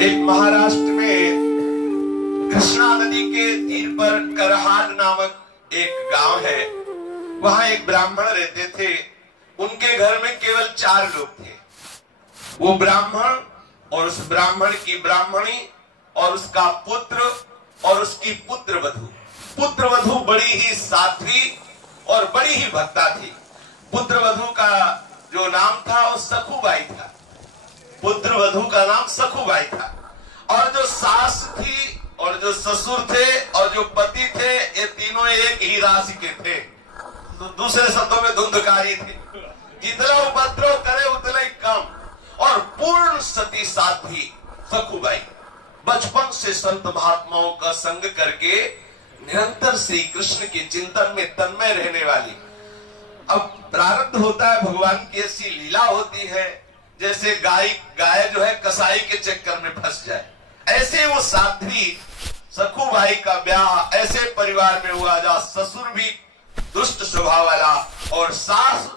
एक महाराष्ट्र में कृष्णा नदी के तीर पर करहान नामक एक गांव है। वहां एक ब्राह्मण रहते थे। उनके घर में केवल 4 लोग थे। वो ब्राह्मण और उस ब्राह्मण की ब्राह्मणी और उसका पुत्र और उसकी पुत्रवधू। पुत्रवधू बड़ी ही साध्वी और बड़ी ही भक्ता थी। पुत्रवधू का जो नाम था वो सखुबाई था। पुत्रवधू का नाम सखुबाई था। और जो सास थी और जो ससुर थे और जो पति थे, ये तीनों एक ही राशि के थे। तो दूसरे शब्दों में धुंधकारी थे। जितना उपद्रव करे उतना ही कम। और पूर्ण सती साध्वी सखुबाई बचपन से संत महात्माओं का संग करके निरंतर श्री कृष्ण के चिंतन में तन्मय रहने वाली। अब प्रारब्ध होता है, भगवान की ऐसी लीला होती है जैसे गाय जो है कसाई के चक्कर में फंस जाए, ऐसे वो साध्वी सखुबाई का ब्याह ऐसे परिवार में हुआ जहां ससुर भी दुष्ट स्वभाव वाला और सास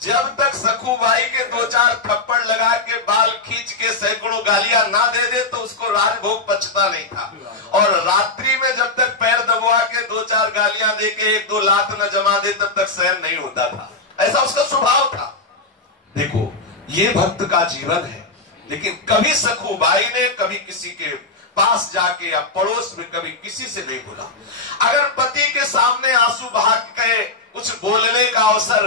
जब तक सखुबाई के 2-4 थप्पड़ लगा के बाल खींच के सैकड़ों गालियां ना दे दे तो उसको राजभोग पचता नहीं था। और रात्रि में जब तक पैर दबवा के 2-4 गालियां दे के 1-2 लात न जमा दे तब तक सहन नहीं होता था। ऐसा उसका स्वभाव था। देखो, ये भक्त का जीवन है। लेकिन कभी सखुबाई ने कभी किसी के पास जाके या पड़ोस में कभी किसी से नहीं बोला। अगर पति के सामने आंसू बहा के कुछ बोलने का अवसर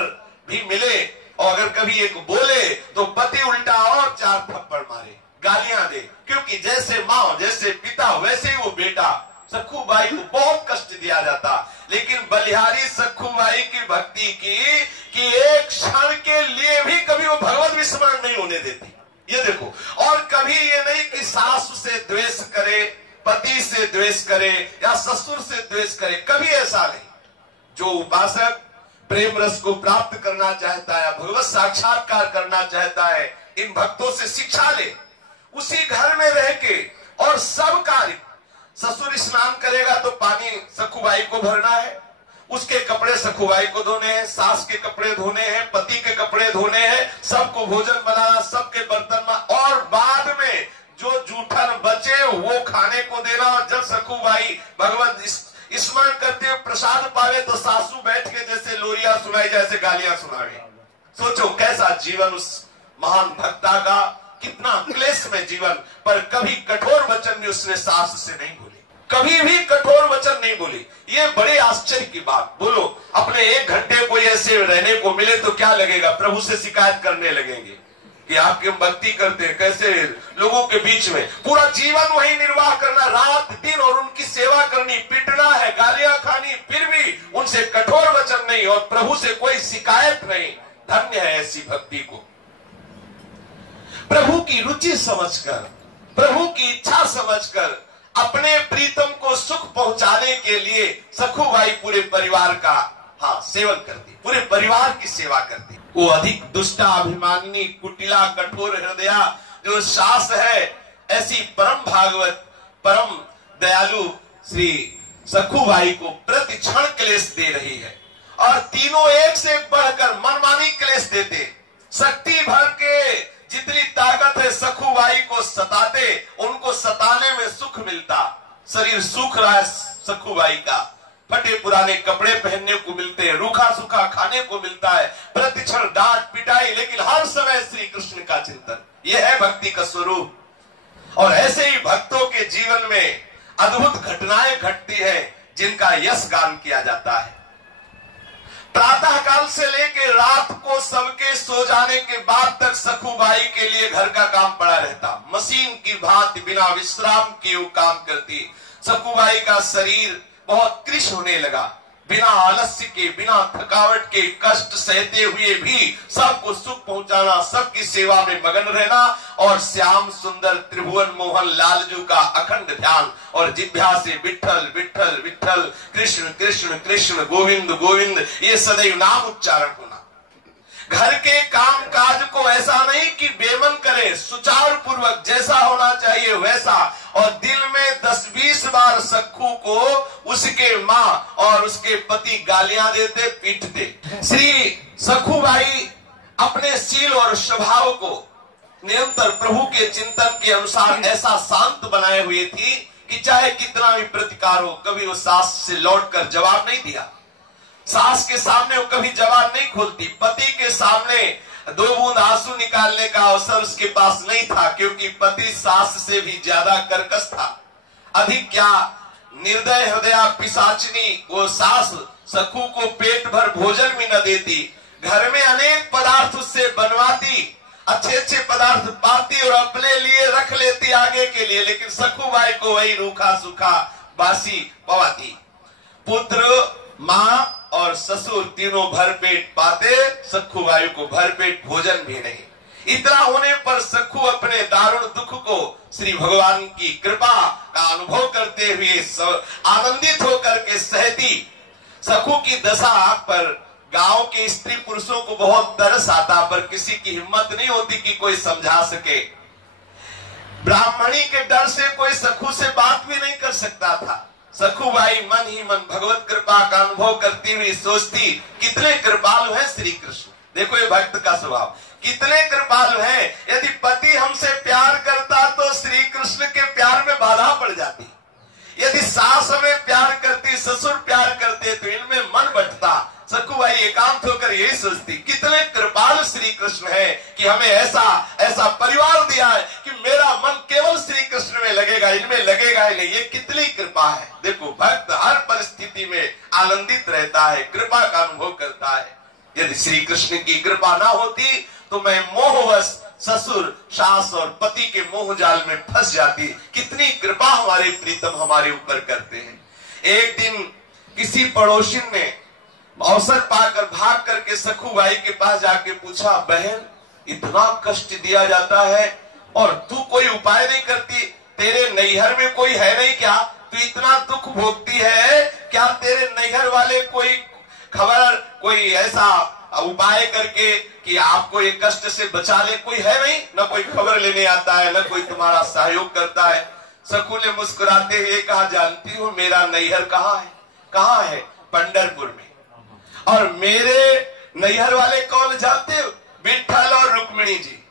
भी मिले और अगर कभी एक बोले तो पति उल्टा और 4 थप्पड़ मारे, गालियां दे। क्योंकि जैसे माँ जैसे पिता वैसे ही वो बेटा। सखुबाई को बहुत कष्ट दिया जाता, लेकिन बलिहारी सखुबाई की भक्ति की कि एक क्षण के लिए भी कभी वो भगवत विस्मरण नहीं होने देती। ये देखो, और कभी ये नहीं कि सास से द्वेष करे, पति से द्वेष करे या ससुर से द्वेष करे, कभी ऐसा नहीं। जो उपासक प्रेम रस को प्राप्त करना चाहता है, भगवत साक्षात्कार करना चाहता है, इन भक्तों से शिक्षा ले। उसी घर में रह के और सब कार्य, ससुर स्नान करेगा तो पानी सखुबाई को भरना है, उसके कपड़े सखुबाई को धोने हैं, सास के कपड़े धोने हैं, पति के कपड़े धोने हैं, सबको भोजन बनाना, सबके बर्तन में, और बाद में जो जूठन बचे वो खाने को देना। और जब सखुबाई भगवत स्मरण करते हुए प्रसाद पावे तो सासू बैठ के जैसे लोरिया सुनाई जैसे गालियां सुनावे। सोचो कैसा जीवन उस महान भक्ता का, कितना क्लेश में जीवन। पर कभी कठोर वचन भी उसने सास से नहीं बोले, कभी भी कठोर वचन नहीं बोली। ये बड़े आश्चर्य की बात। बोलो, अपने 1 घंटे कोई ऐसे रहने को मिले तो क्या लगेगा? प्रभु से शिकायत करने लगेंगे कि आपकी भक्ति करते हैं, कैसे लोगों के बीच में पूरा जीवन वही निर्वाह करना, रात दिन, और उनकी सेवा करनी, पिटना है, गालियां खानी, फिर भी उनसे कठोर वचन नहीं और प्रभु से कोई शिकायत नहीं। धन्य है ऐसी भक्ति को। प्रभु की रुचि समझकर, प्रभु की इच्छा समझकर अपने प्रीतम को सुख पहुंचाने के लिए सखुबाई पूरे परिवार का सेवन करती, पूरे परिवार की सेवा करती। वो अधिक दुष्टा अभिमानी कुटिला कठोर हृदया जो सास है, ऐसी परम भागवत परम दयालु श्री सखुबाई को प्रति क्षण क्लेश दे रही है। और तीनों एक से बढ़कर मनमानी क्लेश देते। शक्ति भर के जितनी ताकत है सखुबाई को सताते, उनको सताने में सुख मिलता। शरीर सूख रहा है सखुबाई का, फटे पुराने कपड़े पहनने को मिलते हैं, रूखा सूखा खाने को मिलता है, प्रतिक्षण डांट पिटाई, लेकिन हर समय श्री कृष्ण का चिंतन। यह है भक्ति का स्वरूप। और ऐसे ही भक्तों के जीवन में अद्भुत घटनाएं घटती है जिनका यश गान किया जाता है। प्रातः काल से लेकर रात को सबके सो जाने के बाद तक सखुबाई के लिए घर का काम पड़ा रहता। मशीन की भांति बिना विश्राम किए वो काम करती। सखुबाई का शरीर बहुत कृश होने लगा। बिना आलस्य के, बिना थकावट के, कष्ट सहते हुए भी सबको सुख पहुंचाना, सबकी सेवा में मगन रहना और श्याम सुंदर त्रिभुवन मोहन लालजू का अखंड ध्यान और जिह्वा से विठ्ठल विठ्ठल विठ्ठल, कृष्ण कृष्ण कृष्ण, गोविंद गोविंद, ये सदैव नाम उच्चारण होना। घर के काम काज को ऐसा नहीं कि बेमन करे, सुचारू पूर्वक जैसा होना चाहिए वैसा। और दिन में 10-20 बार सखू को उसके माँ और उसके पति गालियां देते, पीटते। श्री सखुबाई अपने शील और स्वभाव को निरंतर प्रभु के चिंतन के अनुसार ऐसा शांत बनाए हुए थी कि चाहे कितना भी प्रतिकार हो, कभी वो सास से लौटकर जवाब नहीं दिया। सास के सामने वो कभी जवाब नहीं खोलती। पति के सामने 2 बूंद आंसू निकालने का अवसर उसके पास नहीं था, क्योंकि पति सास से भी ज्यादा कर्कश था। अधिक क्या, निर्दय हृदय पिशाचिनी वो सास सखू को पेट भर भोजन भी न देती। घर में अनेक पदार्थ उससे बनवाती, अच्छे अच्छे पदार्थ पाती और अपने लिए रख लेती आगे के लिए, लेकिन सखूबाई को वही रूखा सूखा बासी पवाती। पुत्र, माँ और ससुर तीनों भरपेट पाते, सखूबाई को भरपेट भोजन भी नहीं। इतना होने पर सखू अपने दारुण दुख को श्री भगवान की कृपा का अनुभव करते हुए आनंदित होकर के सहती। सखू की दशा पर गांव के स्त्री पुरुषों को बहुत तरस आता, पर किसी की हिम्मत नहीं होती कि कोई समझा सके। ब्राह्मणी के डर से कोई सखू से बात भी नहीं कर सकता था। सखूबाई मन ही मन भगवत कृपा का अनुभव करती हुई सोचती, कितने कृपालु हैं श्री कृष्ण। देखो ये भक्त का स्वभाव, कितने कृपालु हैं। यदि पति हमसे प्यार करता तो श्री कृष्ण के प्यार में बाधा पड़ जाती। यदि सास हमें प्यार करती, ससुर प्यार करते, तो इनमें मन बंटता। सखूबाई एकांत होकर यही सोचती, कितने कृपालु श्री कृष्ण है कि हमें ऐसा परिवार दिया है कि मेरा मन केवल श्री कृष्ण में लगेगा, इनमें लगेगा ही नहीं। ये कितनी कृपा है। देखो भक्त हर परिस्थिति में आनंदित रहता है, कृपा का अनुभव करता है। यदि श्री कृष्ण की कृपा ना होती तो मैं मोहवश ससुर, सास और पति के मोह जाल में फंस जाती। कितनी कृपा हमारे प्रीतम हमारे ऊपर करते हैं। एक दिन किसी पड़ोसिन ने अवसर पाकर भाग करके सखूबाई के पास जाके पूछा, बहन इतना कष्ट दिया जाता है और तू कोई उपाय नहीं करती, तेरे नैहर में कोई है नहीं क्या? तू इतना दुख भोगती है, क्या तेरे नैहर वाले कोई खबर, कोई ऐसा उपाय करके कि आपको ये कष्ट से बचा ले? कोई है नहीं, न कोई खबर लेने आता है, न कोई तुम्हारा सहयोग करता है। सखू ने मुस्कुराते हुए कहा, जानती हूँ मेरा नैहर कहाँ है? कहाँ है? पंढरपुर में। और मेरे नैहर वाले कौन जानते हो? विठल और रुक्मिणी जी।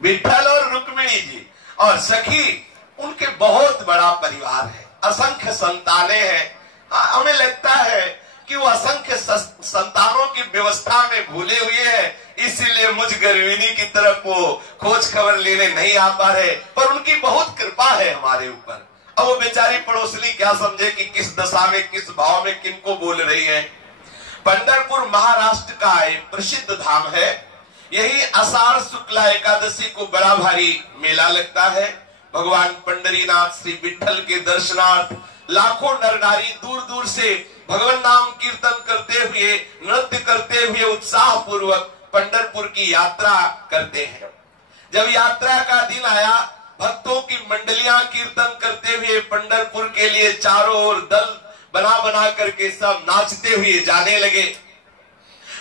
विठल और रुक्मिणी जी और सखी, उनके बहुत बड़ा परिवार है, असंख्य संतानें हैं। हमें लगता है कि वो असंख्य संतानों की व्यवस्था में भूले हुए हैं, इसीलिए मुझ गर्विणी की तरफ वो खोज खबर लेने नहीं आ पा रहे, पर उनकी बहुत कृपा है हमारे ऊपर। अब वो बेचारी पड़ोसनी क्या समझे कि किस दशा में, किस भाव में किनको बोल रही है। पंढरपुर महाराष्ट्र का एक प्रसिद्ध धाम है। यही आषाढ़ शुक्ला एकादशी को बड़ा भारी मेला लगता है। भगवान पंढरीनाथ श्री विठल के दर्शनार्थ लाखों नर नारी दूर दूर से भगवान नाम कीर्तन करते हुए, नृत्य करते हुए उत्साह पूर्वक पंढरपुर की यात्रा करते हैं। जब यात्रा का दिन आया, भक्तों की मंडलियां कीर्तन करते हुए पंढरपुर के लिए चारों ओर दल बना बना करके सब नाचते हुए जाने लगे।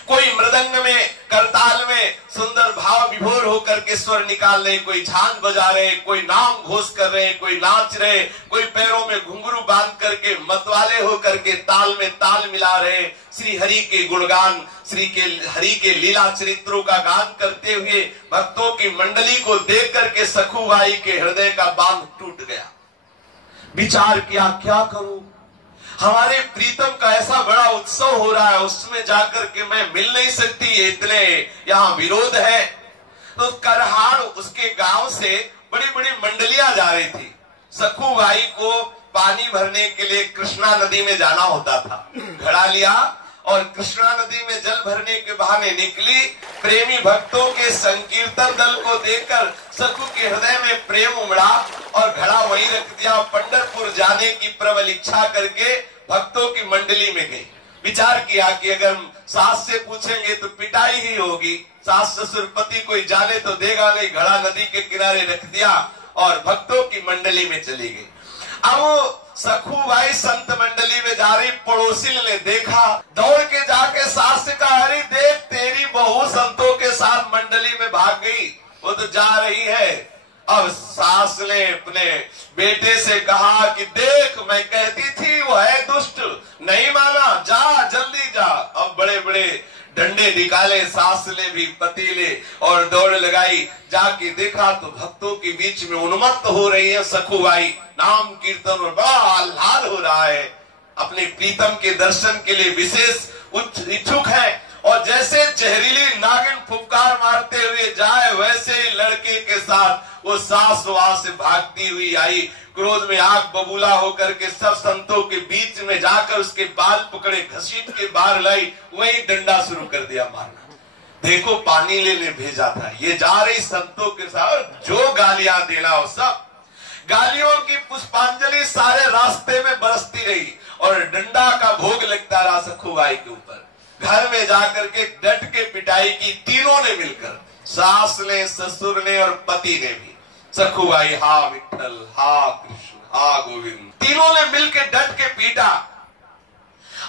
कोई मृदंग में, करताल में सुंदर भाव विभोर होकर के स्वर निकाल रहे, कोई झांझ बजा रहे, कोई नाम घोष कर रहे, कोई नाच रहे, कोई पैरों में घुंघरू बांध करके मतवाले होकर के ताल में ताल मिला रहे, श्री हरि के गुणगान, हरि के लीला चरित्रों का गान करते हुए भक्तों की मंडली को देख करके सखूबाई के हृदय का बांध टूट गया। विचार किया, क्या करूं, हमारे प्रीतम का ऐसा बड़ा उत्सव हो रहा है, उसमें जाकर के मैं मिल नहीं सकती, इतने यहाँ विरोध है। तो करहाड़ उसके गांव से बड़ी बड़ी मंडलियां जा रही थी। सखूबाई को पानी भरने के लिए कृष्णा नदी में जाना होता था। घड़ा लिया और कृष्णा नदी में जल भरने के बहाने निकली। प्रेमी भक्तों के संकीर्तन दल को देखकर सखू के हृदय में प्रेम उमड़ा और घड़ा वहीं रख दिया। पंढरपुर जाने की प्रबल इच्छा करके भक्तों की मंडली में गई। विचार किया कि अगर सास से पूछेंगे तो पिटाई ही होगी, सास ससुर पति कोई जाने तो देगा नहीं। घड़ा नदी के किनारे रख दिया और भक्तों की मंडली में चली गई। अब सखूबाई संत मंडली में जा रही, पड़ोसी ने देखा, दौड़ के जाके सास से कहा, अरे देख तेरी बहू संतों के साथ मंडली में भाग गई, वो तो जा रही है। अब सास ने अपने बेटे से कहा कि देख मैं कहती थी वो है दुष्ट, नहीं माना, जा जल्दी जा। अब बड़े बड़े डंडे निकाले, सास ले भी पतीले और दौड़ लगाई। जाके देखा तो भक्तों के बीच में उन्मत्त हो रही है सखुबाई, नाम कीर्तन और बड़ा आह्लाद हो रहा है। अपने प्रीतम के दर्शन के लिए विशेष इच्छुक है। और जैसे जहरीली नागिन फुफकार मारते हुए जाए, वैसे ही लड़के के साथ वो सास वहां से भागती हुई आई। क्रोध में आग बबूला होकर के सब संतों के बीच में जाकर उसके बाल पकड़े, घसीट के बाहर लाई, वही डंडा शुरू कर दिया मारना। देखो पानी लेने भेजा था, ये जा रही संतों के साथ, जो गालियां देना हो सब गालियों की पुष्पांजलि सारे रास्ते में बरसती रही और डंडा का भोग लगता रहा सखुबाई के ऊपर। घर में जाकर के डट के पिटाई की तीनों ने मिलकर, सास ने, ससुर ने और पति ने भी। सखुबाई हा विठ्ठल, हा कृष्ण, हा गोविंद, तीनों ने मिलकर डट के पीटा।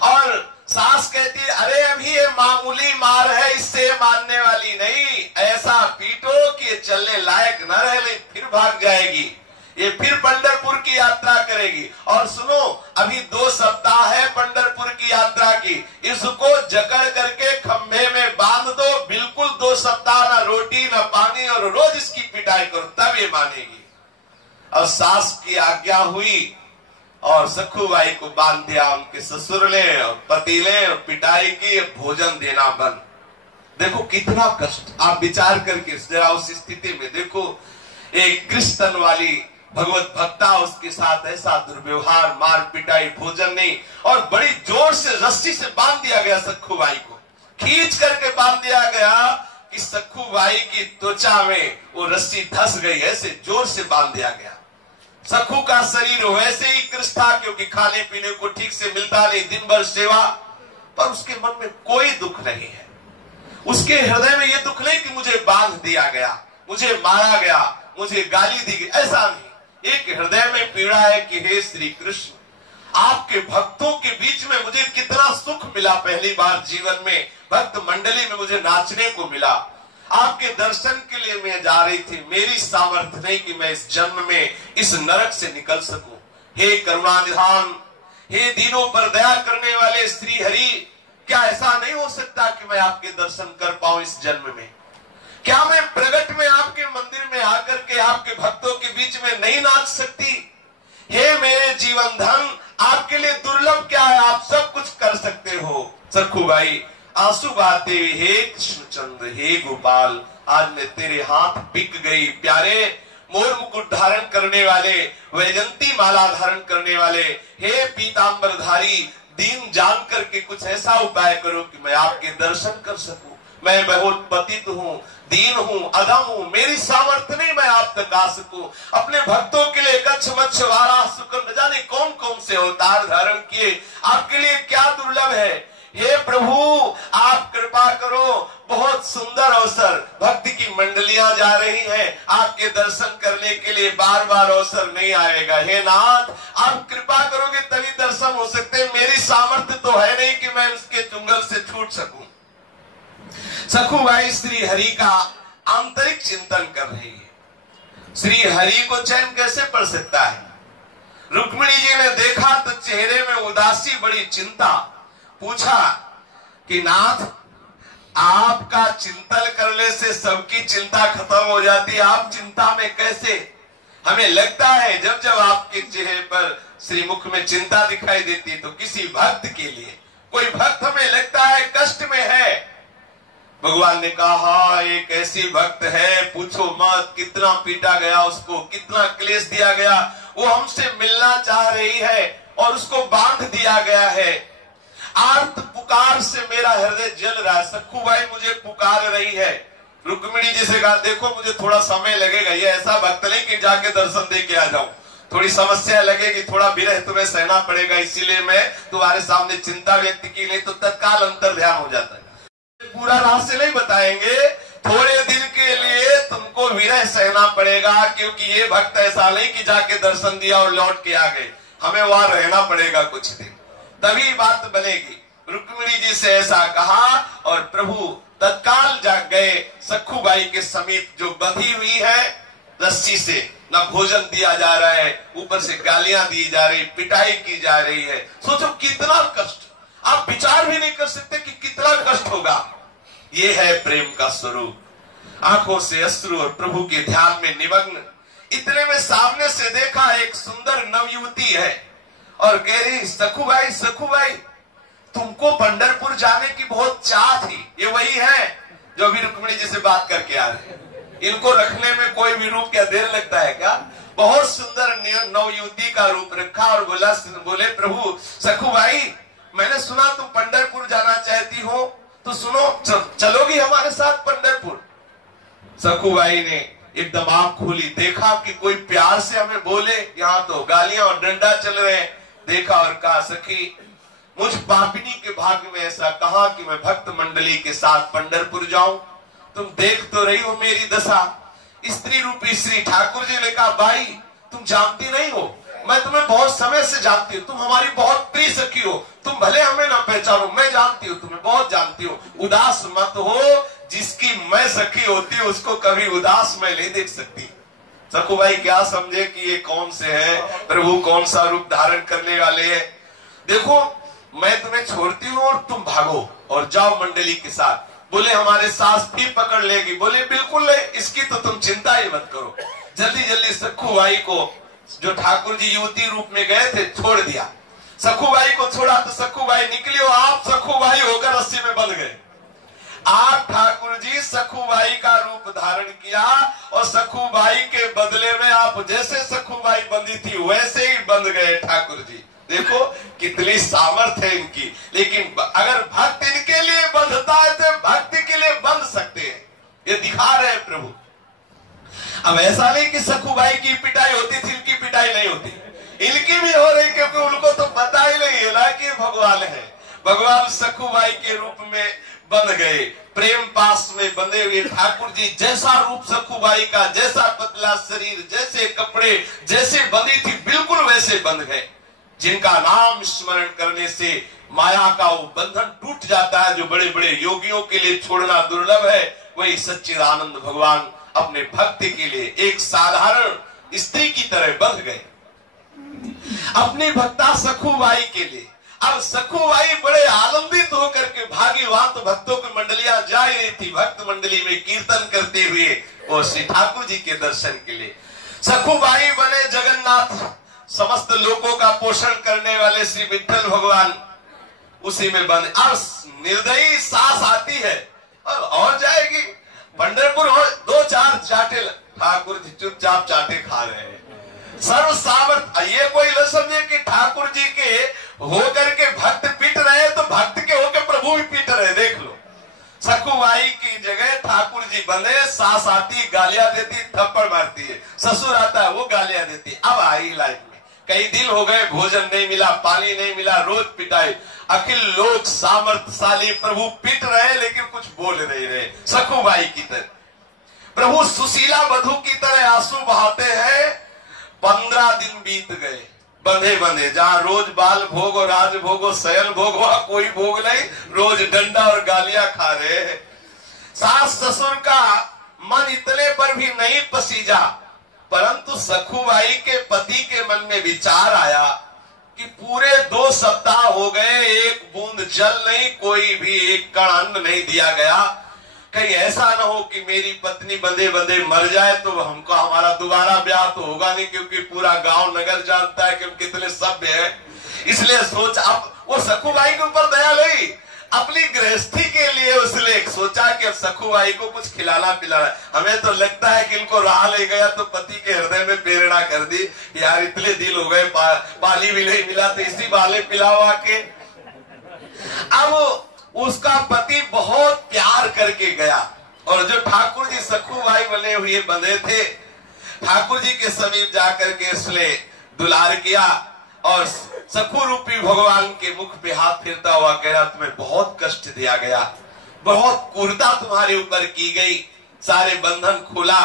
और सास कहती है अरे अभी ये मामूली मार है, इससे मानने वाली नहीं, ऐसा पीटो कि ये चलने लायक न रहे, फिर भाग जाएगी, ये फिर पंढरपुर की यात्रा करेगी। और सुनो अभी 2 सप्ताह है पंढरपुर की यात्रा की, इसको जकड़ करके खंभे में बांध दो, बिल्कुल 2 सप्ताह ना रोटी ना पानी, और रोज इसकी पिटाई करो, तब ये मानेगी। और सास की आज्ञा हुई और सखुबाई को बांध दिया उनके ससुर ने और पति ने, और पिटाई की, भोजन देना बंद। देखो कितना कष्ट, आप विचार करके जरा उस स्थिति में देखो, एक कृष्ण वाली भगवत भक्ता, उसके साथ ऐसा दुर्व्यवहार, मार पिटाई, भोजन नहीं, और बड़ी जोर से रस्सी से बांध दिया गया सखुबाई को, खींच करके बांध दिया गया कि सखुबाई की त्वचा में वो रस्सी धस गई, ऐसे जोर से बांध दिया गया। सखु का शरीर वैसे ही कृष्ण था, क्योंकि खाने पीने को ठीक से मिलता नहीं, दिन भर सेवा, पर उसके मन में कोई दुख नहीं है। उसके हृदय में ये दुख नहीं कि मुझे बांध दिया गया, मुझे मारा गया, मुझे गाली दी गई, ऐसा नहीं। एक हृदय में पीड़ा है कि हे श्री कृष्ण, आपके भक्तों के बीच में मुझे कितना सुख मिला, पहली बार जीवन में भक्त मंडली में मुझे नाचने को मिला, आपके दर्शन के लिए मैं जा रही थी, मेरी सामर्थ्य नहीं कि मैं इस जन्म में इस नरक से निकल सकूं। हे करुणानिधान, हे दीनों पर दया करने वाले श्री हरि, क्या ऐसा नहीं हो सकता कि मैं आपके दर्शन कर पाऊं इस जन्म में? क्या मैं प्रगट में आपके मंदिर में आकर के आपके भक्तों के बीच में नहीं नाच सकती? हे मेरे जीवन धन, आपके लिए दुर्लभ क्या है, आप सब कुछ कर सकते हो। सखुबाई आंसू बहाते हुए, हे कृष्णचंद्र, हे गोपाल, आज मैं तेरे हाथ बिक गई। प्यारे मोर मुकुट धारण करने वाले, वैजंती माला धारण करने वाले, हे पीतांबरधारी, दीन जान करके कुछ ऐसा उपाय करो कि मैं आपके दर्शन कर सकूं। मैं बहुत पतित हूँ, दीन हूँ, अधम हूँ, मेरी सामर्थ्य नहीं मैं आप तक आ सकूं। अपने भक्तों के लिए कच्छ मच्छ वारा सुकन, न जाने कौन कौन से अवतार धारण किए, आपके लिए क्या दुर्लभ है। हे प्रभु आप कृपा करो, बहुत सुंदर अवसर, भक्ति की मंडलियां जा रही हैं, आपके दर्शन करने के लिए बार बार अवसर नहीं आएगा। हे नाथ आप कृपा करोगे तभी दर्शन हो सकते, मेरी सामर्थ्य तो है नहीं कि मैं उसके चुंगल से छूट सकूं। सखुबाई श्री हरि का आंतरिक चिंतन कर रही है। श्री हरि को चैन कैसे पड़ सकता है? रुक्मिणी जी ने देखा तो चेहरे में उदासी, बड़ी चिंता। पूछा कि नाथ आपका चिंतन करने से सबकी चिंता खत्म हो जाती, आप चिंता में कैसे? हमें लगता है जब जब आपके चेहरे पर श्रीमुख में चिंता दिखाई देती है तो किसी भक्त के लिए, कोई भक्त हमें लगता है कष्ट में है। भगवान ने कहा एक ऐसी भक्त है, पूछो मत, कितना पीटा गया उसको, कितना क्लेश दिया गया, वो हमसे मिलना चाह रही है और उसको बांध दिया गया है। आर्त पुकार से मेरा हृदय जल रहा है, सखुबाई मुझे पुकार रही है। रुक्मिणी जी से कहा देखो मुझे थोड़ा समय लगेगा, ये ऐसा भक्त नहीं कि जाके दर्शन दे के आ जाऊं, थोड़ी समस्या लगेगी, थोड़ा विरह तुम्हें सहना पड़ेगा, इसीलिए मैं तुम्हारे सामने चिंता व्यक्त की, नहीं तो तत्काल अंतर ध्यान हो जाता है। पूरा रहस्य नहीं बताएंगे, थोड़े दिन के लिए तुमको विरह सहना पड़ेगा, क्योंकि ये भक्त ऐसा नहीं कि जाके दर्शन दिया और लौट के आ गए, हमें वहां रहना पड़ेगा कुछ दिन, तभी बात बनेगी। रुक्मिणी जी से ऐसा कहा और प्रभु तत्काल जाग गए। सखुबाई के समीप जो बंधी हुई है रस्सी से, न भोजन दिया जा रहा है, ऊपर से गालियां दी जा रही, पिटाई की जा रही है। सोचो कितना कष्ट। आप विचार भी नहीं कर सकते कि कितना कष्ट होगा। ये है प्रेम का स्वरूप। आंखों से अश्रु और प्रभु के ध्यान में निमग्न। इतने में सामने से देखा एक सुंदर नवयुवती है और कह रही, सखू भाई तुमको पंढरपुर जाने की बहुत चाह थी। ये वही है जो अभी रुक्मिणी जी से बात करके आ रहे हैं। इनको रखने में कोई भी रूप क्या देर लगता है क्या? बहुत सुंदर नवयुवती का रूप रखा और बोले प्रभु सखू भाई, मैंने सुना तुम पंढरपुर जाना चाहती हो, तो सुनो चलोगी हमारे साथ पंढरपुर? सखू भाई ने एकदम आंख खोली, देखा कि कोई प्यार से हमें बोले, यहाँ तो गालियां और डंडा चल रहे हैं। देखा और कहा, सखी मुझ पापिनी के भाग्य में ऐसा कहा कि मैं भक्त मंडली के साथ पंढरपुर जाऊं। तुम देख तो रही हो मेरी दशा। स्त्री रूपी श्री ठाकुर जी ने कहा, भाई तुम जानती नहीं हो, मैं तुम्हें बहुत समय से जानती हूँ, तुम हमारी बहुत प्रिय सखी हो। तुम भले हमें ना पहचानो, मैं जानती हूँ, तुम्हें बहुत जानती हूँ। उदास मत हो, जिसकी मैं सखी होती हूँ उसको कभी उदास मैं नहीं देख सकती। सखू भाई क्या समझे कि ये कौन से है, प्रभु कौन सा रूप धारण करने वाले हैं। देखो मैं तुम्हें छोड़ती हूँ और तुम भागो और जाओ मंडली के साथ। बोले हमारे सास भी पकड़ लेगी। बोले बिल्कुल नहीं, इसकी तो तुम चिंता ही मत करो। जल्दी जल्दी सखू भाई को, जो ठाकुर जी युवती रूप में गए थे, छोड़ दिया। सखू भाई को छोड़ा तो सखू भाई निकले और आप सखू भाई होकर रस्सी में बंध गए। आप ठाकुर जी सखू भाई का रूप धारण किया और सखू भाई के बदले में आप जैसे सखू भाई बंधी थी वैसे ही बंध गए ठाकुर जी। देखो कितनी सामर्थ्य है इनकी। लेकिन अगर भक्त इनके लिए बंधता है तो भक्ति के लिए बंध सकते हैं, ये दिखा रहे हैं प्रभु। अब ऐसा नहीं कि सखू भाई की पिटाई होती थी, इनकी पिटाई नहीं होती, इनकी भी हो रही, क्योंकि उनको तो पता ही नहीं है ना कि भगवान है। भगवान सखू भाई के रूप में बंध गए, प्रेम पास में बंधे हुए ठाकुर जी। जैसा रूप सखू भाई का, जैसा पतला शरीर, जैसे कपड़े, जैसे बंधी थी बिल्कुल वैसे बंध गए। जिनका नाम स्मरण करने से माया का वो बंधन टूट जाता है, जो बड़े बड़े योगियों के लिए छोड़ना दुर्लभ है, वही सच्चिदानंद भगवान अपने भक्ति के लिए एक साधारण स्त्री की तरह बंध गए अपनी भक्ता सखू बाई के लिए। अब सखू बाई बड़े आनंदित होकर के भागी, वहां तो भक्तों की मंडलियां जा रही थी, भक्त मंडली में कीर्तन करते हुए वो श्री ठाकुर जी के दर्शन के लिए। सखू बाई बने जगन्नाथ, समस्त लोगों का पोषण करने वाले श्री विठ्ठल भगवान उसी में बंद। अब निर्दयी सास आती है और जाएगी पंढरपुर, और 2-4 चाटे ठाकुर जी चुपचाप चाटे खा रहे हैं। सर्व सामर्थ, ये कोई न समझे कि ठाकुर जी के होकर के भक्त पीट रहे, तो भक्त के होकर प्रभु भी पीट रहे। देख लो, सखुबाई की जगह ठाकुर जी बंधे, सास आती गालियां देती, थप्पड़ मारती है, ससुर आता है वो गालियां देती। अब आई लाइफ में कई दिन हो गए, भोजन नहीं मिला, पानी नहीं मिला, रोज पिटाई। अखिल लोग सामर्थशाली प्रभु पीट रहे लेकिन कुछ बोल नहीं रहे। सखुबाई की तरह प्रभु सुशीला वधू की तरह आंसू बहाते हैं। 15 दिन बीत गए बंधे बंधे, जहां रोज बाल भोग और राज भोग और शयन भोग, वहां कोई भोग नहीं, रोज डंडा और गालियां खा रहे हैं। सास ससुर का मन इतने पर भी नहीं पसीजा, परंतु सखुबाई के पति के मन में विचार आया कि पूरे 2 सप्ताह हो गए, एक बूंद जल नहीं, कोई भी एक कण अन्न नहीं दिया गया। कहीं ऐसा न हो कि मेरी पत्नी बंधे बंधे मर जाए तो हमको हमारा दोबारा ब्याह तो होगा नहीं, क्योंकि पूरा गांव नगर जानता है कि हम कितने सभ्य हैं। इसलिए सोच, अब वो सखुबाई के ऊपर दया नहीं, अपनी गृहस्थी के लिए उसने सोचा कि अब सखुबाई को कुछ खिलाना पिलाना। हमें तो लगता है कि इनको राह ले गया तो पति के हृदय में प्रेरणा कर दी, यार इतने दिन हो गए, पानी भी नहीं मिला तो इसी बाले पिलाओ आके। अब उसका पति बहुत प्यार करके गया, और जो ठाकुर जी सखुबाई बने हुए बंधे थे, ठाकुर जी के समीप जाकर के उसने दुलार किया और सखु रूपी भगवान के मुख पे हाथ फेरता हुआ कह रहा, तुम्हें बहुत कष्ट दिया गया, बहुत क्रूरता तुम्हारे ऊपर की गई, सारे बंधन खोला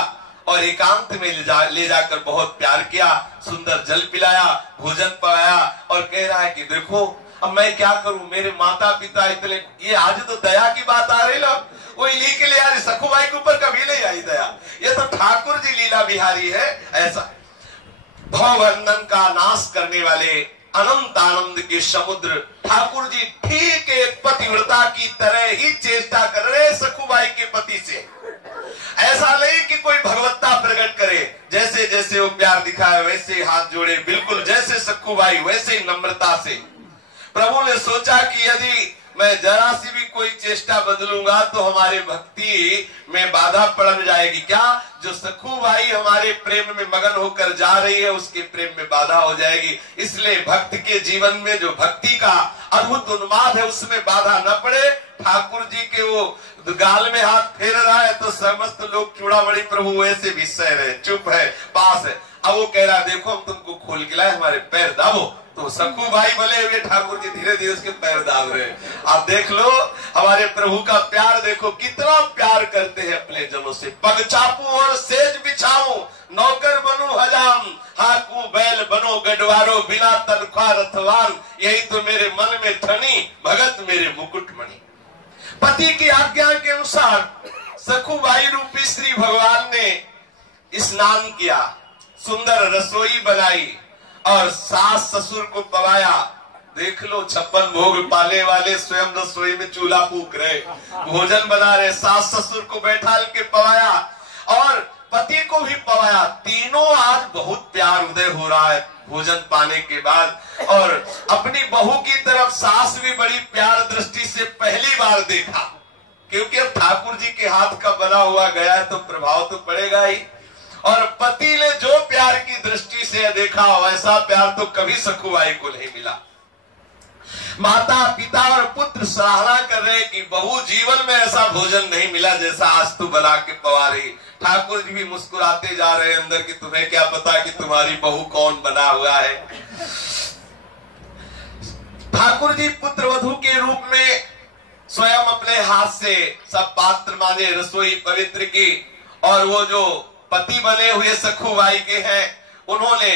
और एकांत में ले जाकर बहुत प्यार किया, सुंदर जल पिलाया, भोजन पाया, और कह रहा है कि देखो अब मैं क्या करूं, मेरे माता पिता इतने, ये आज तो दया की बात आ रही ना, वो इन्हीं के लिए आ रही, सखुबाई के ऊपर कभी नहीं आई दया, ये तो ठाकुर जी लीला बिहारी है। ऐसा भवबंधन का नाश करने वाले अनंत आनंद के समुद्र। ठाकुर जी ठीक एक पतिव्रता की तरह ही चेष्टा कर रहे सखुबाई के पति से। ऐसा नहीं कि कोई भगवत्ता प्रकट करे, जैसे जैसे वो प्यार दिखाए वैसे हाथ जोड़े, बिल्कुल जैसे सखुबाई वैसे ही नम्रता से। प्रभु ने सोचा कि यदि मैं जरा सी भी कोई चेष्टा बदलूंगा तो हमारे भक्ति में बाधा पड़ जाएगी। क्या जो सखुबाई हमारे प्रेम में मगन होकर जा रही है उसके प्रेम में बाधा हो जाएगी। इसलिए भक्त के जीवन में जो भक्ति का अद्भुत उन्माद है उसमें बाधा न पड़े। ठाकुर जी के वो गाल में हाथ फेर रहा है तो समस्त लोग चूड़ामणि प्रभु वैसे भी सह रहे, चुप है, पास है। अब वो कह रहा देखो हम तुमको खोल के लाए, हमारे पैर दाबो। तो सखुबाई बोले हुए ठाकुर जी धीरे धीरे उसके पैर दाब रहे। आप देख लो हमारे प्रभु का प्यार, देखो कितना प्यार करते हैं अपने जनों से। पग चापू और सेज बिछाऊं, नौकर बनूं हजाम, हाकू बैल बनो गडवारो, बिना तनख्वाह रथवान, यही तो मेरे मन में ठनी, भगत मेरे मुकुटमणि। पति की आज्ञा के अनुसार सखुबाई रूपी श्री भगवान ने स्नान किया, सुंदर रसोई बनाई और सास ससुर को पवाया। देख लो 56 भोग पाले वाले स्वयं रसोई में चूल्हा फूक रहे, भोजन बना रहे, सास ससुर को बैठा के पवाया और पति को भी पवाया। तीनों आज बहुत प्यार उदय हो रहा है भोजन पाने के बाद। और अपनी बहू की तरफ सास भी बड़ी प्यार दृष्टि से पहली बार देखा, क्योंकि अब ठाकुर जी के हाथ का बना हुआ गया है तो प्रभाव तो पड़ेगा ही। और पति ने जो प्यार की दृष्टि से देखा वैसा प्यार तो कभी सखुबाई को नहीं मिला। माता पिता और पुत्र सराहना कर रहे कि बहू जीवन में ऐसा भोजन नहीं मिला जैसा आज तू बना के पवा रही। ठाकुर जी भी मुस्कुराते जा रहे हैं अंदर कि तुम्हें क्या पता कि तुम्हारी बहू कौन बना हुआ है। ठाकुर जी पुत्र वधू के रूप में स्वयं अपने हाथ से सब पात्र माने, रसोई पवित्र की। और वो जो पति बने हुए सखुबाई के हैं उन्होंने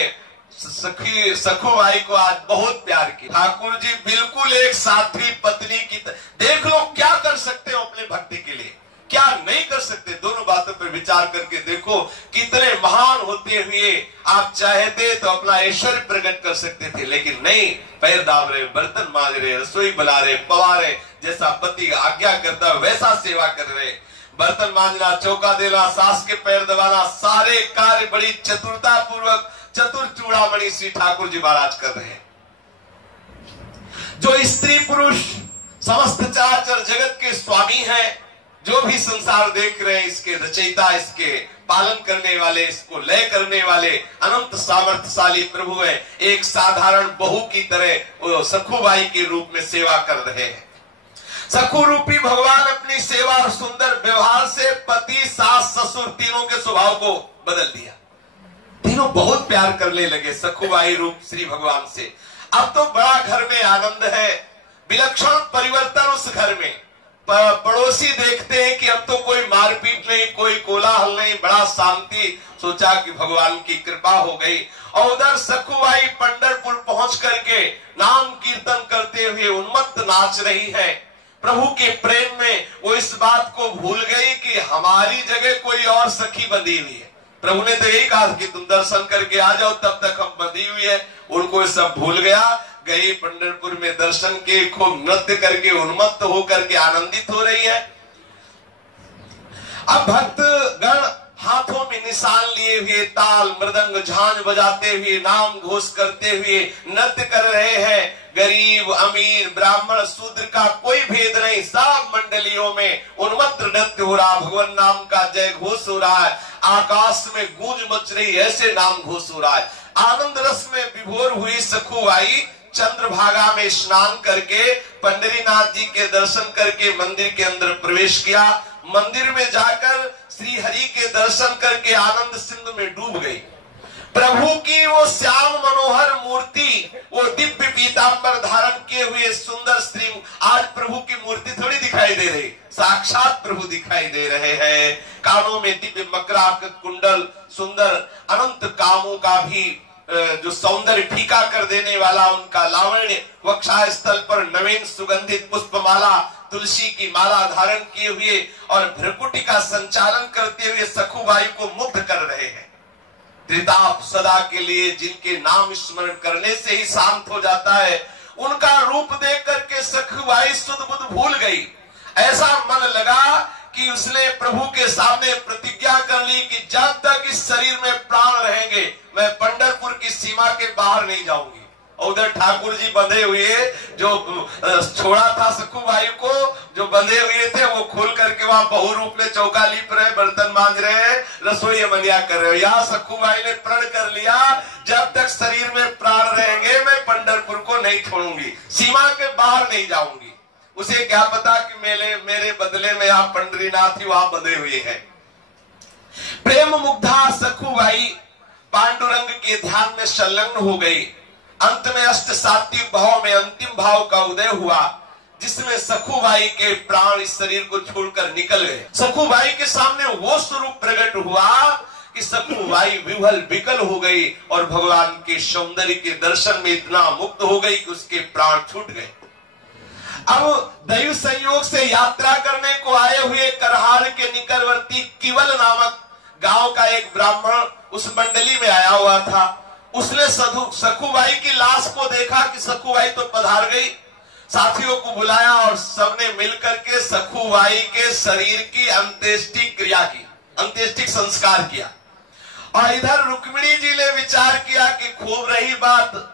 सखुबाई को आज बहुत प्यार किया। ठाकुर जी बिल्कुल एक साध्वी पत्नी की देख लो क्या कर सकते हो अपने भक्ति के लिए, क्या नहीं कर सकते। दोनों बातों पर विचार करके देखो कितने महान होते हुए आप चाहते तो अपना ऐश्वर्य प्रकट कर सकते थे, लेकिन नहीं, पैर दाब रहे, बर्तन मांज रहे, रसोई बना रहे, पवा रहे, जैसा पति आज्ञा करता वैसा सेवा कर रहे। बर्तन मांजना, चौका देना, सास के पैर दबाना, सारे कार्य बड़ी चतुरता पूर्वक चतुर चूड़ामणि श्री ठाकुर जी महाराज कर रहे हैं। जो स्त्री पुरुष समस्त चराचर जगत के स्वामी हैं, जो भी संसार देख रहे हैं इसके रचयिता, इसके पालन करने वाले, इसको लय करने वाले अनंत सामर्थ्यशाली प्रभु है। एक साधारण बहू की तरह वो सखुबाई के रूप में सेवा कर रहे हैं। सखु रूपी भगवान अपनी सेवा और सुंदर व्यवहार से पति सास ससुर तीनों के स्वभाव को बदल दिया। तीनों बहुत प्यार करने लगे सखुबाई रूप श्री भगवान से। अब तो बड़ा घर में आनंद है, विलक्षण परिवर्तन उस घर में। पड़ोसी देखते हैं कि अब तो कोई मारपीट नहीं, कोई कोलाहल नहीं, बड़ा शांति। सोचा कि भगवान की कृपा हो गई। और उधर सखुबाई पंढरपुर पहुंच करके नाम कीर्तन करते हुए उन्मत्त नाच रही है। प्रभु के प्रेम में वो इस बात को भूल गई कि हमारी जगह कोई और सखी बंधी हुई है। प्रभु ने तो यही कहा कि तुम दर्शन करके आ जाओ, तब तक हम बंधी हुई है। उनको सब भूल गया। गई पंढरपुर में दर्शन के, खूब नृत्य करके उन्मत्त होकर के आनंदित हो रही है। अब भक्त गण हाथों में निशान लिए हुए ताल मृदंग झांझ बजाते हुए नाम घोष करते हुए नृत्य कर रहे हैं। गरीब अमीर ब्राह्मण शूद्र का कोई भेद नहीं, सब मंडलियों में उन्मत्त नृत्य हो रहा, भगवान नाम का जय घोष हो रहा है, आकाश में गूंज मच रही, ऐसे नाम घोष हो रहा है। आनंद रस में विभोर हुई सखुबाई चंद्रभागा में स्नान करके पंढरीनाथ जी के दर्शन करके मंदिर के अंदर प्रवेश किया। मंदिर में जाकर श्री हरि के दर्शन करके आनंद सिंधु में डूब गई। प्रभु की वो श्याम मनोहर मूर्ति, वो दिव्य पीतांबर धारण किए हुए सुंदर श्री, आज प्रभु की मूर्ति थोड़ी दिखाई दे रही, साक्षात प्रभु दिखाई दे रहे हैं। कानों में दिव्य मकराक कुंडल, सुंदर अनंत कामों का भी जो सौंदर्य फीका कर देने वाला उनका लावण्य, वक्षा स्थल पर नवीन सुगंधित पुष्पमाला, तुलसी की माला धारण किए हुए और भ्रकुटी का संचालन करते हुए सखुबाई को मुग्ध कर रहे हैं। त्रिताप सदा के लिए जिनके नाम स्मरण करने से ही शांत हो जाता है, उनका रूप देख करके सखुबाई सुध बुध भूल गई। ऐसा मन लगा कि उसने प्रभु के सामने प्रतिज्ञा कर ली कि जब तक इस शरीर में प्राण रहेंगे मैं पंढरपुर की सीमा के बाहर नहीं जाऊंगी। उधर ठाकुर जी बंधे हुए, जो छोड़ा था सखुबाई को, जो बंधे हुए थे, वो खोल करके वहां बहु रूप में चौका लीप रहे, बर्तन मांज रहे, रसोई मनिया कर रहे। यहाँ सखुबाई ने प्रण कर लिया, जब तक शरीर में प्राण रहेंगे मैं पंढरपुर को नहीं छोड़ूंगी, सीमा के बाहर नहीं जाऊंगी। उसे क्या पता कि मेरे बदले में आप पंडरीनाथ ही वहां बंधे हुए हैं। प्रेम मुग्धा सखुबाई पांडुरंग के ध्यान में संलग्न हो गई। अंत में अष्ट सात्विक भाव में अंतिम भाव का उदय हुआ, जिसमें सखुबाई के प्राण इस शरीर को छोड़कर निकल गए। सखुबाई के सामने वो स्वरूप प्रकट हुआ कि सखुबाई विह्वल विकल हो गई और भगवान के सौंदर्य के दर्शन में इतना मुक्त हो गई कि उसके प्राण छूट गए। अब दैव संयोग से यात्रा करने को आए हुए करहार के निकटवर्ती किवल नामक गांव का एक ब्राह्मण उस मंडली में आया हुआ था। उसने सखुबाई की लाश को देखा कि सखुबाई तो पधार गई, साथियों को बुलाया और सबने मिलकर के सखुबाई के शरीर की अंत्येष्टि क्रिया की, अंत्येष्टि संस्कार किया। और इधर रुक्मिणी जी ने विचार किया कि खूब रही बात,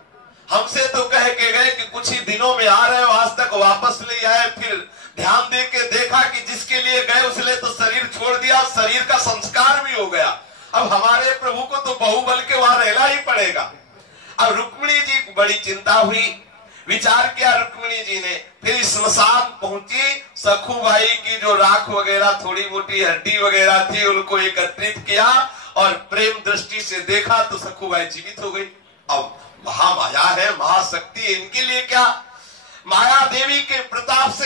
हमसे तो कह के गए कि कुछ ही दिनों में आ रहे हो, आज तक वापस नहीं आए। फिर ध्यान दे के देखा कि जिसके लिए गए उसने तो शरीर छोड़ दिया, शरीर का संस्कार भी हो गया। अब हमारे प्रभु को तो बहुबल के वहां रहना ही पड़ेगा। अब रुक्मिणी जी को बड़ी चिंता हुई, विचार किया रुक्मिणी जी ने, फिर स्मशान पहुंची, सखुबाई की जो राख वगैरह थोड़ी मोटी हड्डी वगैरह थी उनको एकत्रित किया और प्रेम दृष्टि से देखा तो सखुबाई जीवित हो गई। अब महामाया है, महाशक्ति, इनके लिए क्या, माया देवी के प्रताप से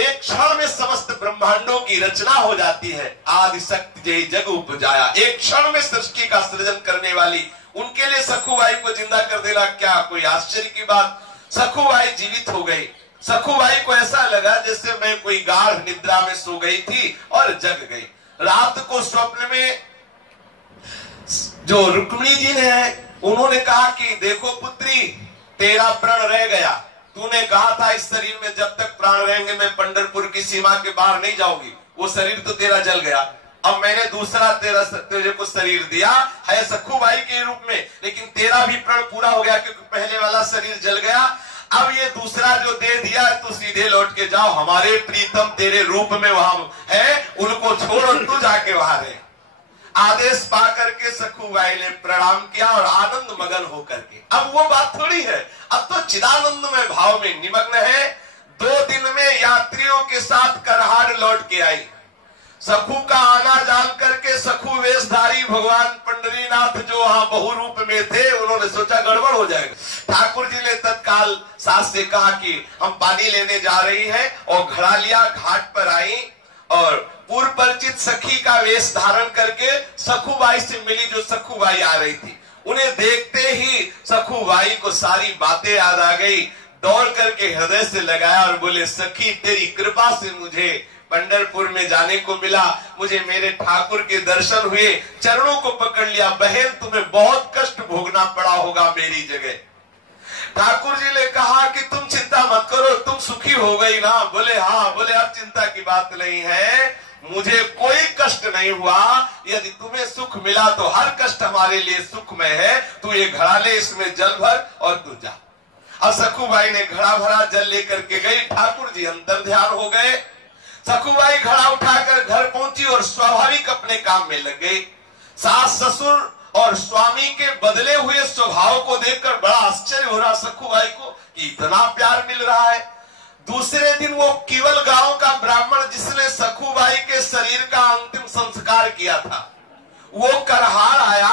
एक क्षण में समस्त ब्रह्मांडों की रचना हो जाती है। आदि शक्ति जय जग उपजाया, एक क्षण में सृष्टि का सृजन करने वाली, उनके लिए सखुबाई को जिंदा कर देना क्या कोई आश्चर्य की बात। सखुबाई जीवित हो गई। सखुबाई को ऐसा लगा जैसे मैं कोई गाढ़ निद्रा में सो गई थी और जग गई। रात को स्वप्न में जो रुक्मिणी जी ने, उन्होंने कहा कि देखो पुत्री, तेरा प्रण रह गया, तूने कहा था इस शरीर में जब तक प्राण रहेंगे मैं पंढरपुर की सीमा के बाहर नहीं जाऊंगी, वो शरीर तो तेरा जल गया। अब मैंने दूसरा तेरे को शरीर दिया है सखुबाई के रूप में, लेकिन तेरा भी प्रण पूरा हो गया क्योंकि पहले वाला शरीर जल गया। अब ये दूसरा जो दे दिया है तू सीधे लौट के जाओ, हमारे प्रीतम तेरे रूप में वहां है, उनको छोड़ और तू जाके वहां रहे। आदेश पा करके सखुबाई ने प्रणाम किया और आनंद मगन होकर के, अब वो बात थोड़ी है, अब तो चिदानंद में भाव में निमग्न है। 2 दिन में यात्रियों के साथ करहार लौट के आई। सखु का आना जान करके सखु वेशधारी भगवान पंडरीनाथ जो वहां बहु रूप में थे, उन्होंने सोचा गड़बड़ हो जाएगा। ठाकुर जी ने तत्काल सास से कहा कि हम पानी लेने जा रही है, और घड़ा लिया, घाट पर आई और पूर्व परिचित सखी का वेश धारण करके सखुबाई से मिली, जो सखुबाई आ रही थी। उन्हें देखते ही सखुबाई को सारी बातें याद आ गई, दौड़ करके हृदय से लगाया और बोले, सखी तेरी कृपा से मुझे पंढरपुर में जाने को मिला, मुझे मेरे ठाकुर के दर्शन हुए, चरणों को पकड़ लिया। बहन तुम्हें बहुत कष्ट भोगना पड़ा होगा मेरी जगह। ठाकुर जी ने कहा कि तुम चिंता मत करो, तुम सुखी हो गई ना? बोले हाँ। बोले अब चिंता की बात नहीं है, मुझे कोई कष्ट नहीं हुआ, यदि तुम्हें सुख मिला तो हर कष्ट हमारे लिए सुखमय है। तू ये घड़ा ले, इसमें जल भर और तू जा। अब सखुबाई ने घड़ा भरा, जल लेकर के गई। ठाकुर जी अंतर ध्यान हो गए। सखुबाई घड़ा उठाकर घर पहुंची और स्वाभाविक अपने काम में लग गई। सास ससुर और स्वामी के बदले हुए स्वभाव को देखकर बड़ा आश्चर्य हो रहा सखुबाई को कि इतना प्यार मिल रहा है। दूसरे दिन वो केवल गांव का ब्राह्मण जिसने सखुबाई के शरीर का अंतिम संस्कार किया था, वो करहार आया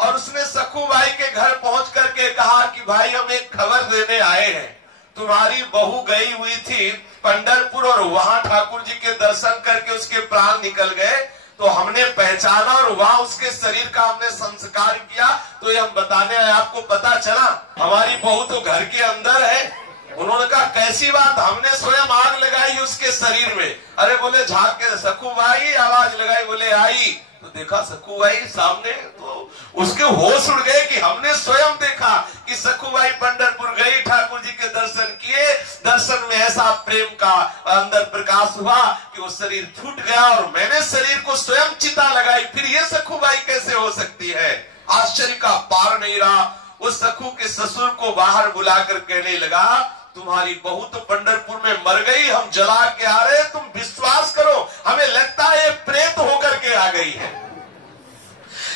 और उसने सखुबाई के घर पहुंच करके कहा कि भाई हम एक खबर देने आए हैं, तुम्हारी बहू गई हुई थी पंढरपुर और वहां ठाकुर जी के दर्शन करके उसके प्राण निकल गए, तो हमने पहचाना और वहां उसके शरीर का हमने संस्कार किया, तो ये हम बताने आए। आपको पता चला हमारी बहू तो घर के अंदर है। उन्होंने कहा कैसी बात? हमने स्वयं आग लगाई उसके शरीर में। अरे बोले झाँक के सखुबाई आवाज लगाई, बोले आई। तो देखा सखूबाई सामने, तो उसके होश उड़ गए कि हमने स्वयं देखा कि सखूबाई पंढरपुर गई, ठाकुर जी के दर्शन किए, दर्शन में ऐसा प्रेम का अंदर प्रकाश हुआ कि वो शरीर छूट गया और मैंने शरीर को स्वयं चिता लगाई, फिर ये सखूबाई कैसे हो सकती है? आश्चर्य का पार नहीं रहा। उस सखू के ससुर को बाहर बुलाकर कहने लगा, तुम्हारी बहू तो पंढरपुर में मर गई, हम जला के आ रहे, तुम विश्वास करो हमें लगता है प्रेत होकर के आ गई है।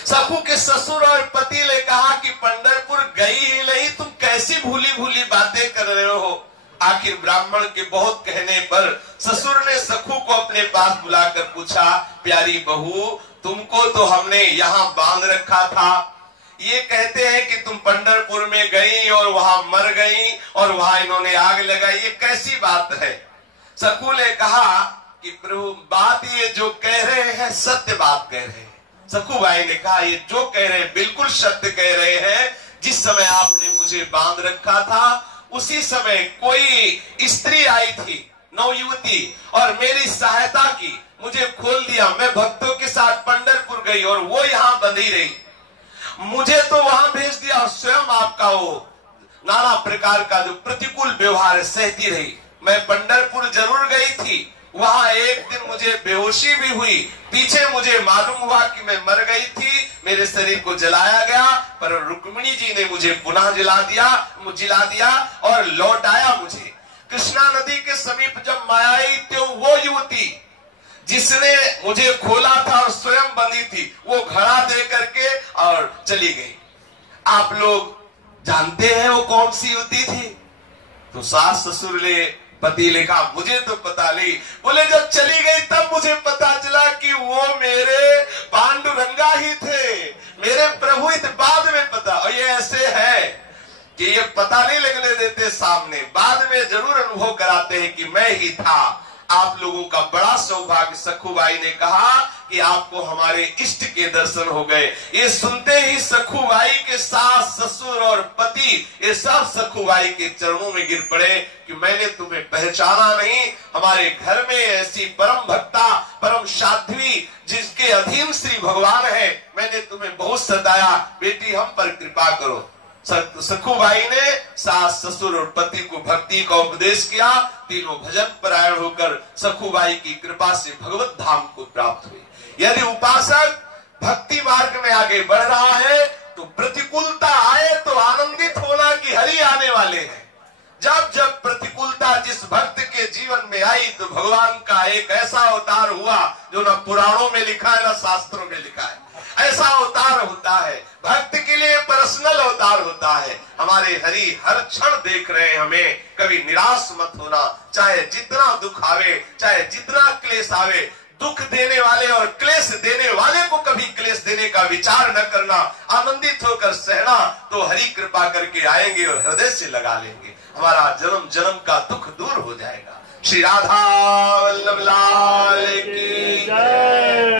सखू के ससुर और पति ने कहा कि पंढरपुर गई ही नहीं, तुम कैसी भूली भूली बातें कर रहे हो। आखिर ब्राह्मण के बहुत कहने पर ससुर ने सखू को अपने पास बुलाकर पूछा, प्यारी बहू, तुमको तो हमने यहाँ बांध रखा था, ये कहते हैं कि तुम पंढरपुर में गई और वहां मर गई और वहां इन्होंने आग लगाई, ये कैसी बात है? सखू ने कहा कि प्रभु, बात ये जो कह रहे हैं सत्य बात कह रहे हैं। सखूबाई ने कहा, ये जो कह रहे हैं बिल्कुल सत्य कह रहे हैं। जिस समय आपने मुझे बांध रखा था उसी समय कोई स्त्री आई थी, नवयुवती, और मेरी सहायता की, मुझे खोल दिया, मैं भक्तों के साथ पंढरपुर गई और वो यहाँ बंधी रही, मुझे तो वहां भेज दिया और स्वयं आपका वो नाना प्रकार का जो प्रतिकूल व्यवहार सहती रही। मैं पंढरपुर जरूर गई थी, वहां एक दिन मुझे बेहोशी भी हुई, पीछे मुझे मालूम हुआ कि मैं मर गई थी, मेरे शरीर को जलाया गया, पर रुक्मिणी जी ने मुझे पुनः जिला दिया और लौटाया मुझे। कृष्णा नदी के समीप जब मैं आई तो वो युवती जिसने मुझे खोला था और स्वयं बंधी थी, वो घड़ा दे करके और चली गई। आप लोग जानते हैं वो कौन सी युवती थी? तो सास ससुर ने, पति ने कहा, मुझे तो पता नहीं। बोले जब चली गई तब मुझे पता चला कि वो मेरे पांडुरंगा ही थे, मेरे प्रभु ही थे। बाद में पता, और ये ऐसे है कि ये पता नहीं लगने देते सामने, बाद में जरूर अनुभव कराते हैं कि मैं ही था। आप लोगों का बड़ा सौभाग्य। सखूबाई ने कहा कि आपको हमारे इष्ट के दर्शन हो गए। ये सुनते ही सखूबाई के सास ससुर और पति ये सब सखूबाई के चरणों में गिर पड़े कि मैंने तुम्हें पहचाना नहीं, हमारे घर में ऐसी परम भक्ता, परम साध्वी जिसके अधीन श्री भगवान है, मैंने तुम्हें बहुत सताया, बेटी हम पर कृपा करो। सखूबाई ने सास ससुर और पति को भक्ति का उपदेश किया। तीनों भजन परायण होकर सखूबाई की कृपा से भगवत धाम को प्राप्त हुई। यदि उपासक भक्ति मार्ग में आगे बढ़ रहा है तो प्रतिकूलता आए तो आनंदित होना कि हरि आने वाले हैं। जब जब प्रतिकूलता जिस भक्त के जीवन में आई तो भगवान का एक ऐसा अवतार हुआ जो न पुराणों में लिखा है न शास्त्रों में लिखा है। ऐसा अवतार होता है, भक्त के लिए पर्सनल अवतार होता है। हमारे हरि हर क्षण देख रहे हैं हमें, कभी निराश मत होना, चाहे जितना दुख आवे, चाहे जितना क्लेश आवे, दुख देने वाले और क्लेश देने वाले को कभी क्लेश देने का विचार न करना, आनंदित होकर सहना, तो हरि कृपा करके आएंगे और हृदय से लगा लेंगे, हमारा जन्म जन्म का दुख दूर हो जाएगा। श्री राधा वल्लभ